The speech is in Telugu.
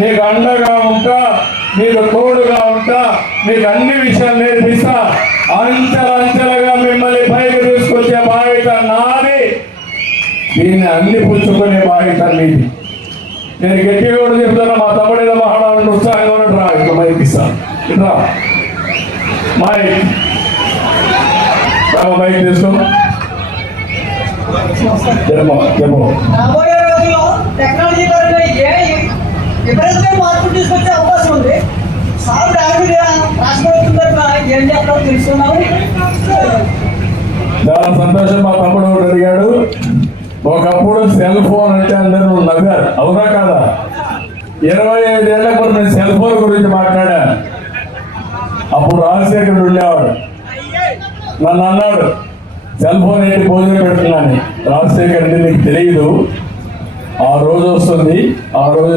మీకు అండగా ఉంటా, మీకు తోడుగా ఉంటా, మీకు అన్ని విషయాలు నేర్పిస్తా. అంచెలంచెలుగా మిమ్మల్ని పైకి తీసుకొచ్చే బాధ్యత నాది. దీన్ని అన్ని పుచ్చుకునే బాధ్యత మీది. నేను గట్టిగా కూడా చెప్తాను, మా తమ్ముడు ఏదో మహారాజు ఉత్సాహంగా రా, ఇట్లా మైక్ ఇస్తాను. ఇట్లా మైక్ మైక్ తీసుకో. రాబోయే రోజుల్లో టెక్నాలజీ పరంగా విపరీతమైన మార్పులు తీసుకొచ్చే అవకాశం ఉంది. సార్ రాష్ట్ర ఏం చేస్తారో తెలుసుకున్నాము. చాలా సంతోషం. మా తమ్ముడు అడిగాడు, ఒకప్పుడు సెల్ ఫోన్ అంటే అందరూ నవ్వారు, అవునా కాదా? 25 ఏళ్ల క్రితం నేను సెల్ ఫోన్ గురించి మాట్లాడాను. అప్పుడు రాజశేఖరుడు ఉండేవాడు, నన్ను అన్నాడు సెల్ ఫోన్ ఏంటి భోజనం పెడుతున్నాను. రాజశేఖర్ అంటే నీకు తెలియదు, ఆ రోజు వస్తుంది, ఆ రోజు